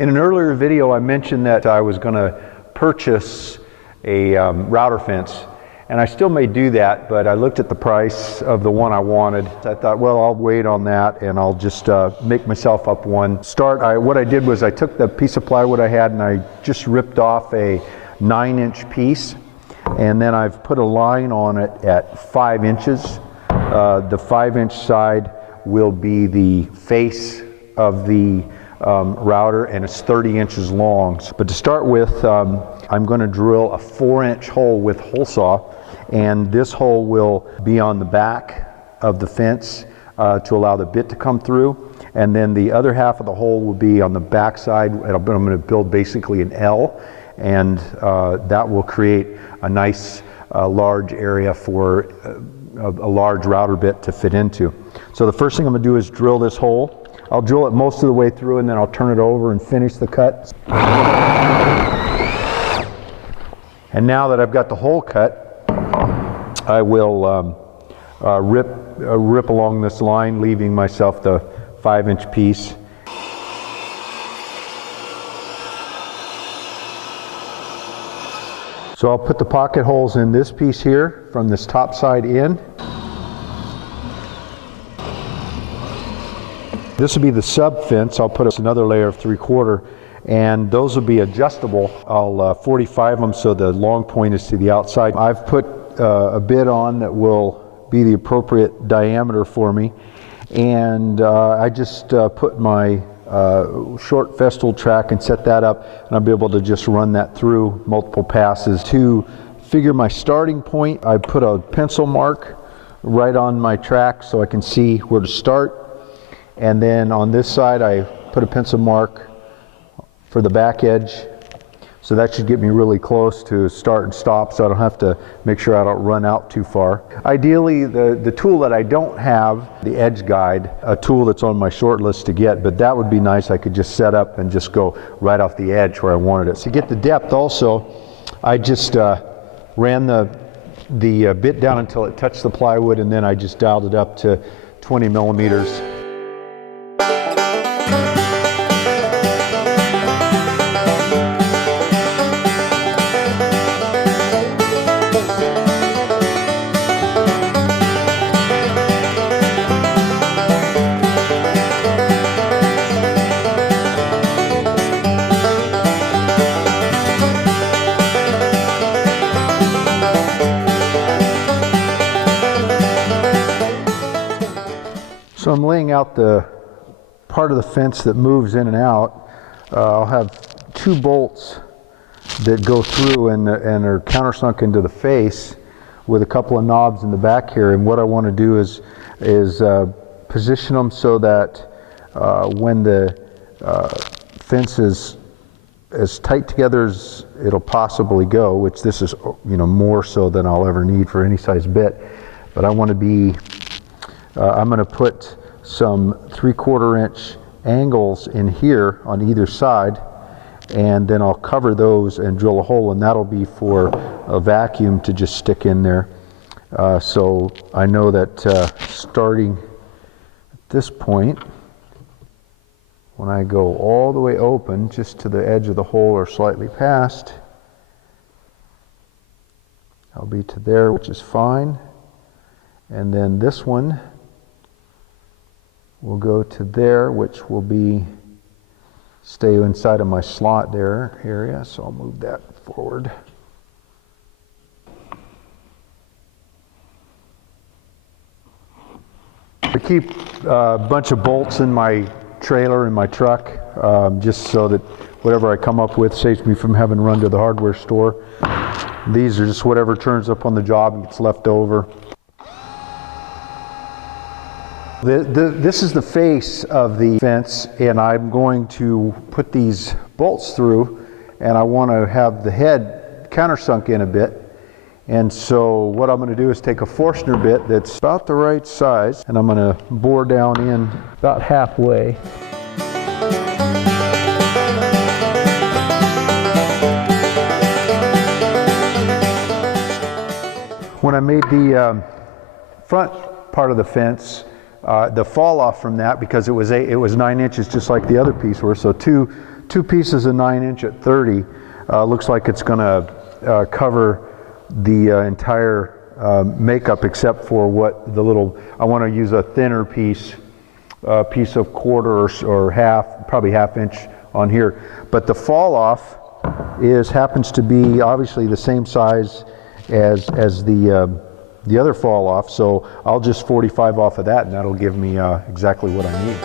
In an earlier video, I mentioned that I was going to purchase a router fence, and I still may do that, but I looked at the price of the one I wanted. I thought, well, I'll wait on that and I'll just make myself up one. What I did was I took the piece of plywood I had and I just ripped off a 9-inch piece, and then I've put a line on it at 5 inches. The 5-inch side will be the face of the router, and it's 30 inches long. But to start with, I'm going to drill a 4-inch hole with hole saw, and this hole will be on the back of the fence to allow the bit to come through, and then the other half of the hole will be on the back side. I'm going to build basically an L, and that will create a nice large area for a large router bit to fit into. So the first thing I'm going to do is drill this hole. I'll drill it most of the way through, and then I'll turn it over and finish the cut. And now that I've got the hole cut, I will rip along this line, leaving myself the 5-inch piece. So I'll put the pocket holes in this piece here from this top side in. This will be the sub fence. I'll put another layer of 3/4, and those will be adjustable. I'll 45 them so the long point is to the outside. I've put a bit on that will be the appropriate diameter for me, and I just put my short festool track and set that up, and I'll be able to just run that through multiple passes. To figure my starting point, I put a pencil mark right on my track so I can see where to start. And then on this side, I put a pencil mark for the back edge. So that should get me really close to start and stop, so I don't have to make sure I don't run out too far. Ideally, the tool that I don't have, the edge guide, a tool that's on my short list to get, but that would be nice. I could just set up and just go right off the edge where I wanted it. To get the depth also, I just ran the bit down until it touched the plywood, and then I just dialed it up to 20 millimeters. So I'm laying out the part of the fence that moves in and out. I'll have 2 bolts that go through and are countersunk into the face with a couple of knobs in the back here. And what I want to do is position them so that when the fence is as tight together as it'll possibly go, which this is, more so than I'll ever need for any size bit, but I want to be I'm going to put some 3/4 inch angles in here on either side, and then I'll cover those and drill a hole, and that'll be for a vacuum to just stick in there. So I know that starting at this point, when I go all the way open just to the edge of the hole or slightly past, I'll be to there, which is fine. And then this one will go to there, which will stay inside of my slot there area, so I'll move that forward. I keep a bunch of bolts in my trailer in my truck, just so that whatever I come up with saves me from having to run to the hardware store. These are just whatever turns up on the job and gets left over. This is the face of the fence, and I'm going to put these bolts through, and I want to have the head countersunk in a bit. And so what I'm going to do is take a Forstner bit that's about the right size, and I'm going to bore down in about halfway. When I made the front part of the fence, the fall off from that, because it was 9 inches just like the other piece were, so two two pieces of 9" at 30. Looks like it's going to cover the entire makeup except for what the little, I want to use a thinner piece of quarter or half, probably ½ inch on here. But the fall off happens to be obviously the same size as the other fall off, so I'll just 45 off of that, and that'll give me exactly what I need.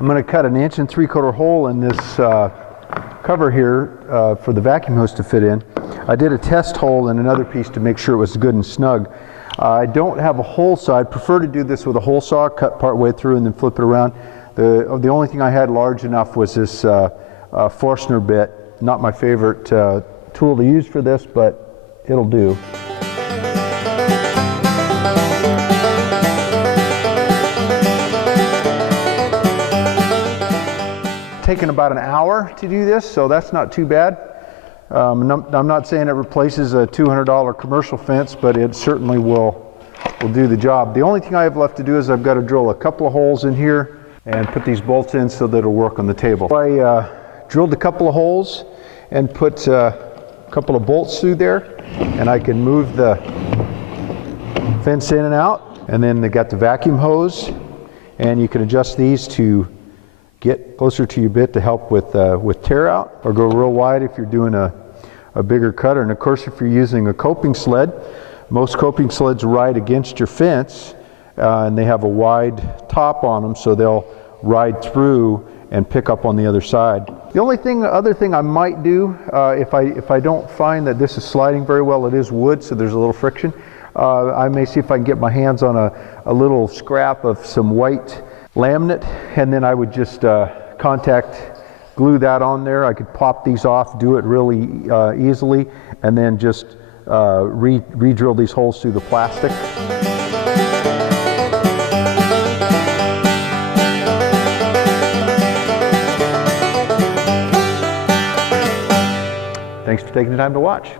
I'm going to cut an 1 3/4 hole in this cover here for the vacuum hose to fit in. I did a test hole in another piece to make sure it was good and snug. I don't have a hole saw. I'd prefer to do this with a hole saw, cut part way through and then flip it around. The only thing I had large enough was this Forstner bit. Not my favorite tool to use for this, but it'll do. Taken about an hour to do this, so that's not too bad. I'm not saying it replaces a $200 commercial fence, but it certainly will do the job. The only thing I have left to do is I've got to drill a couple of holes in here and put these bolts in so that it'll work on the table. I drilled a couple of holes and put a couple of bolts through there, and I can move the fence in and out. And then they got the vacuum hose, and you can adjust these to get closer to your bit to help with tear out, or go real wide if you're doing a bigger cutter. And of course, if you're using a coping sled, most coping sleds ride against your fence, and they have a wide top on them, so they'll ride through and pick up on the other side. The other thing I might do, if I don't find that this is sliding very well, it is wood, so there's a little friction. I may see if I can get my hands on a little scrap of some white laminate, and then I would just contact glue that on there. I could pop these off, do it really easily, and then just re-drill these holes through the plastic. Thanks for taking the time to watch.